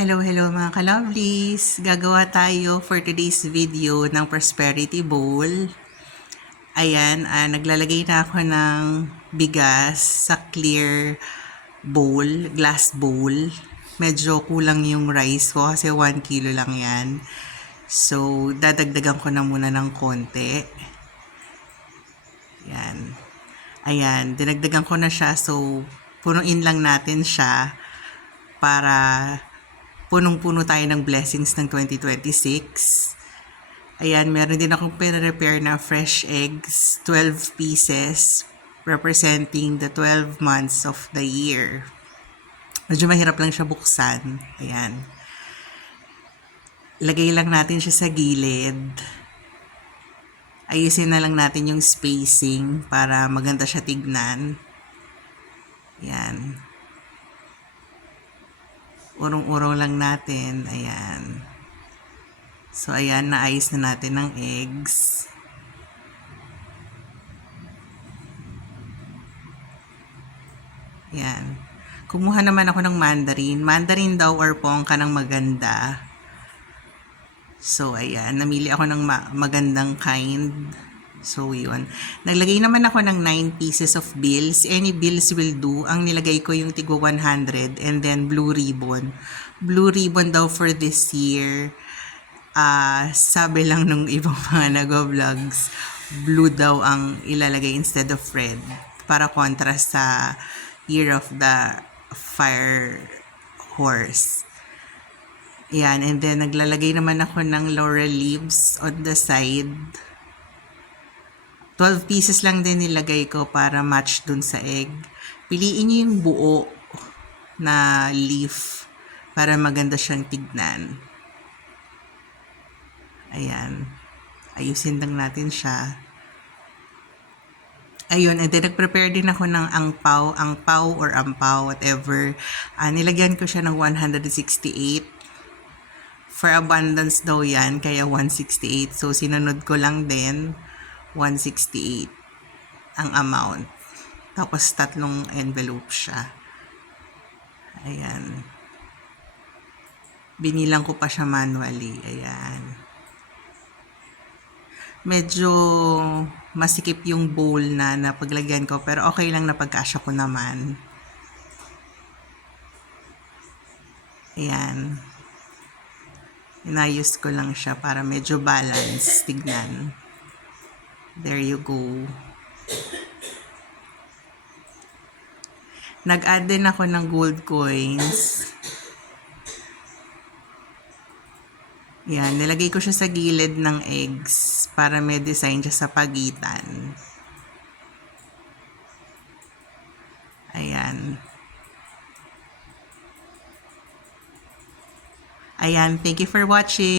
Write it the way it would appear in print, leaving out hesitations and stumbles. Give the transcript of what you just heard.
Hello mga ka-lovelies! Gagawa tayo for today's video ng prosperity bowl. Ayan, naglalagay na ako ng bigas sa clear bowl, glass bowl. Medyo kulang yung rice ko kasi 1 kilo lang yan. So, dadagdagan ko na muna ng konti. Ayan. Ayan, dinagdagan ko na siya. So, punuin lang natin siya para punong-puno tayo ng blessings ng 2026. Ayan, meron din akong prepare na fresh eggs, 12 pieces, representing the 12 months of the year. Medyo mahirap lang siya buksan. Ayan. Lagay lang natin siya sa gilid. Ayusin na lang natin yung spacing para maganda siya tignan. Ayan. Urong-urong lang natin. Ayan. So, ayan, naayos na natin ng eggs. Ayan. Kumuha naman ako ng mandarin. Mandarin daw or pongka ng maganda. So, ayan. Namili ako ng magandang kind. So, yun. Naglagay naman ako ng 9 pieces of bills. Any bills will do. Ang nilagay ko yung tigwa 100 and then blue ribbon. Blue ribbon daw for this year. Sabi lang nung ibang mga nag-vlogs, blue daw ang ilalagay instead of red para contrast sa year of the fire horse. Yan, and then naglalagay naman ako ng laurel leaves on the side. 12 pieces lang din nilagay ko para match dun sa egg. Piliin niyo yung buo na leaf para maganda siyang tignan. Ayan. Ayusin lang natin siya. Ayun, and then nag-prepare din ako ng angpaw or ampaw, whatever. Nilagyan ko siya ng 168. For abundance daw yan, kaya 168. So, sinunod ko lang din 168 ang amount. Tapos, 3 envelope siya. Ayan. Binilang ko pa siya manually. Ayan. Medyo masikip yung bowl na napaglagyan ko, pero okay lang na pagkasya ko naman. Ayan. Inayos ko lang siya para medyo balance. Tignan. There you go. Nag-add din ako ng gold coins. Yan, nilagay ko siya sa gilid ng eggs para may design siya sa pagitan. Ayan. Ayan, thank you for watching.